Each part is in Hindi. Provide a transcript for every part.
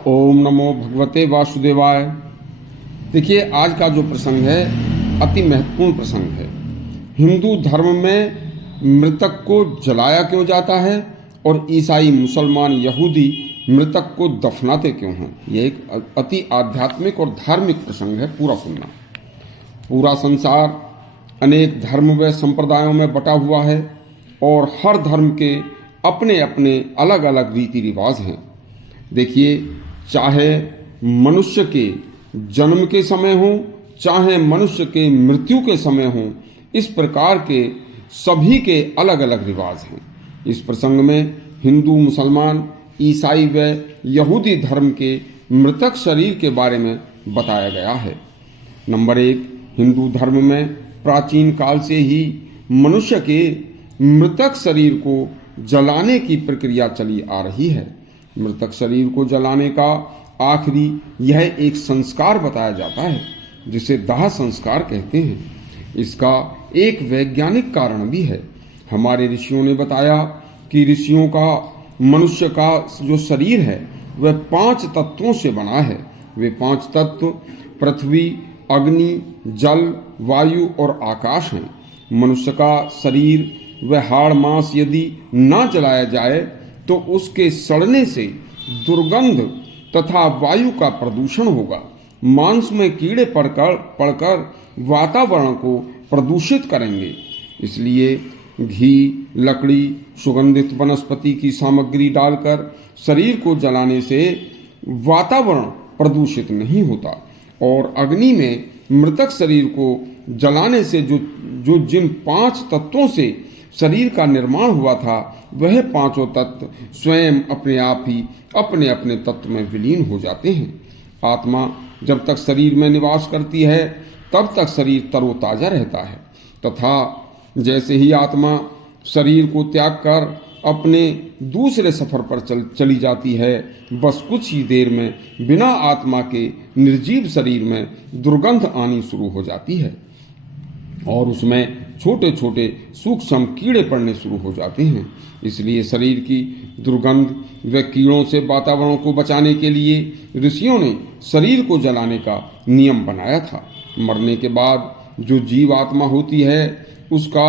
ओम नमो भगवते वासुदेवाय। देखिए, आज का जो प्रसंग है अति महत्वपूर्ण प्रसंग है। हिंदू धर्म में मृतक को जलाया क्यों जाता है और ईसाई, मुसलमान, यहूदी मृतक को दफनाते क्यों हैं? यह एक अति आध्यात्मिक और धार्मिक प्रसंग है। पूरा सुनना। पूरा संसार अनेक धर्म व संप्रदायों में बटा हुआ है और हर धर्म के अपने अपने अलग अलग रीति रिवाज हैं। देखिए, चाहे मनुष्य के जन्म के समय हो, चाहे मनुष्य के मृत्यु के समय हो, इस प्रकार के सभी के अलग अलग रिवाज हैं। इस प्रसंग में हिंदू, मुसलमान, ईसाई व यहूदी धर्म के मृतक शरीर के बारे में बताया गया है। नंबर 1, हिंदू धर्म में प्राचीन काल से ही मनुष्य के मृतक शरीर को जलाने की प्रक्रिया चली आ रही है। मृतक शरीर को जलाने का आखिरी यह एक संस्कार बताया जाता है जिसे दाह संस्कार कहते हैं। इसका एक वैज्ञानिक कारण भी है। हमारे ऋषियों ने बताया कि ऋषियों का मनुष्य का जो शरीर है वह 5 तत्वों से बना है। वे 5 तत्व पृथ्वी, अग्नि, जल, वायु और आकाश हैं। मनुष्य का शरीर वह हाड़ मांस यदि ना जलाया जाए तो उसके सड़ने से दुर्गंध तथा वायु का प्रदूषण होगा। मांस में कीड़े पड़कर वातावरण को प्रदूषित करेंगे। इसलिए घी, लकड़ी, सुगंधित वनस्पति की सामग्री डालकर शरीर को जलाने से वातावरण प्रदूषित नहीं होता। और अग्नि में मृतक शरीर को जलाने से जो जिन 5 तत्वों से शरीर का निर्माण हुआ था वह 5 तत्व स्वयं अपने आप ही अपने अपने तत्व में विलीन हो जाते हैं। आत्मा जब तक शरीर में निवास करती है तब तक शरीर तरोताजा रहता है, तथा जैसे ही आत्मा शरीर को त्याग कर अपने दूसरे सफर पर चली जाती है, बस कुछ ही देर में बिना आत्मा के निर्जीव शरीर में दुर्गंध आनी शुरू हो जाती है और उसमें छोटे छोटे सूक्ष्म कीड़े पड़ने शुरू हो जाते हैं। इसलिए शरीर की दुर्गंध व कीड़ों से वातावरण को बचाने के लिए ऋषियों ने शरीर को जलाने का नियम बनाया था। मरने के बाद जो जीव आत्मा होती है उसका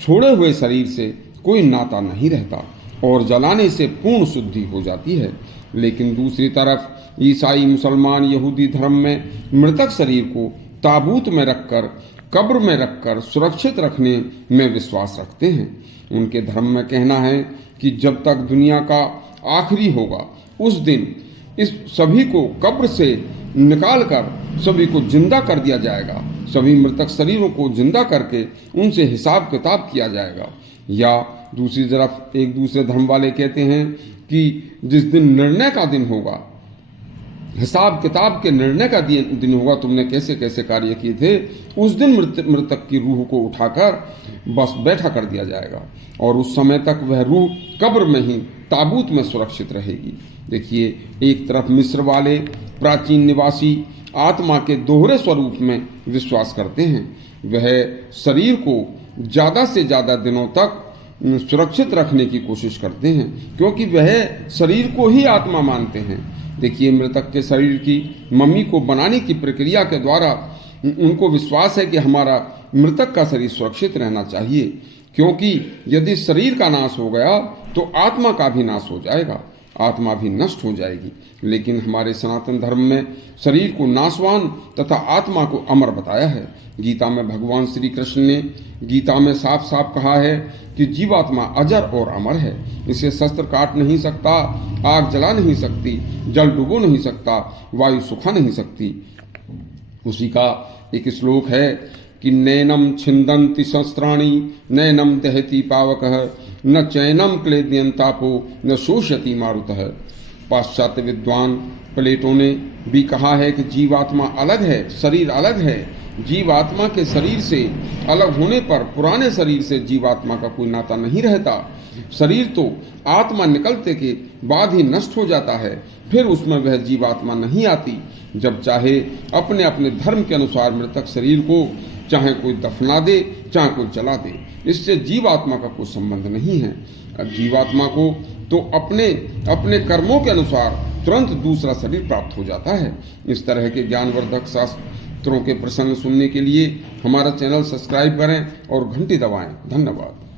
छोड़े हुए शरीर से कोई नाता नहीं रहता और जलाने से पूर्ण शुद्धि हो जाती है। लेकिन दूसरी तरफ ईसाई, मुसलमान, यहूदी धर्म में मृतक शरीर को ताबूत में रखकर, कब्र में रखकर सुरक्षित रखने में विश्वास रखते हैं। उनके धर्म में कहना है कि जब तक दुनिया का आखिरी होगा उस दिन इस सभी को कब्र से निकालकर सभी को जिंदा कर दिया जाएगा। सभी मृतक शरीरों को जिंदा करके उनसे हिसाब किताब किया जाएगा। या दूसरी तरफ एक दूसरे धर्म वाले कहते हैं कि जिस दिन निर्णय का दिन होगा, हिसाब किताब के निर्णय का दिन होगा, तुमने कैसे कैसे कार्य किए थे, उस दिन मृतक की रूह को उठाकर बस बैठा कर दिया जाएगा और उस समय तक वह रूह कब्र में ही ताबूत में सुरक्षित रहेगी। देखिए, एक तरफ मिस्र वाले प्राचीन निवासी आत्मा के दोहरे स्वरूप में विश्वास करते हैं। वह शरीर को ज़्यादा से ज़्यादा दिनों तक सुरक्षित रखने की कोशिश करते हैं क्योंकि वह शरीर को ही आत्मा मानते हैं। देखिए, मृतक के शरीर की मम्मी को बनाने की प्रक्रिया के द्वारा उनको विश्वास है कि हमारा मृतक का शरीर सुरक्षित रहना चाहिए, क्योंकि यदि शरीर का नाश हो गया तो आत्मा का भी नाश हो जाएगा, आत्मा भी नष्ट हो जाएगी। लेकिन हमारे सनातन धर्म में शरीर को नाशवान तथा आत्मा को अमर बताया है। गीता में भगवान श्री कृष्ण ने गीता में साफ साफ कहा है कि जीवात्मा अजर और अमर है। इसे शस्त्र काट नहीं सकता, आग जला नहीं सकती, जल डुबो नहीं सकता, वायु सुखा नहीं सकती। उसी का एक श्लोक है कि नैनम छिंदन्ति शस्त्राणि नैनम दहति पावकः न चैनम क्लेद्यंतापो न शोषयति मारुतः। पाश्चात्य विद्वान प्लेटो ने भी कहा है कि जीवात्मा अलग है, शरीर अलग है। जीवात्मा के शरीर से अलग होने पर पुराने शरीर से जीवात्मा का कोई नाता नहीं रहता। शरीर तो आत्मा निकलते के बाद ही नष्ट हो जाता है, फिर उसमें वह जीवात्मा नहीं आती। जब चाहे अपने अपने धर्म के अनुसार मृतक शरीर को चाहे कोई दफना दे, चाहे कोई जला दे, इससे जीवात्मा का कोई संबंध नहीं है। जीवात्मा को तो अपने अपने कर्मों के अनुसार तुरंत दूसरा शरीर प्राप्त हो जाता है। इस तरह के ज्ञानवर्धक शास्त्रों के प्रसंग सुनने के लिए हमारा चैनल सब्सक्राइब करें और घंटी दबाएं। धन्यवाद।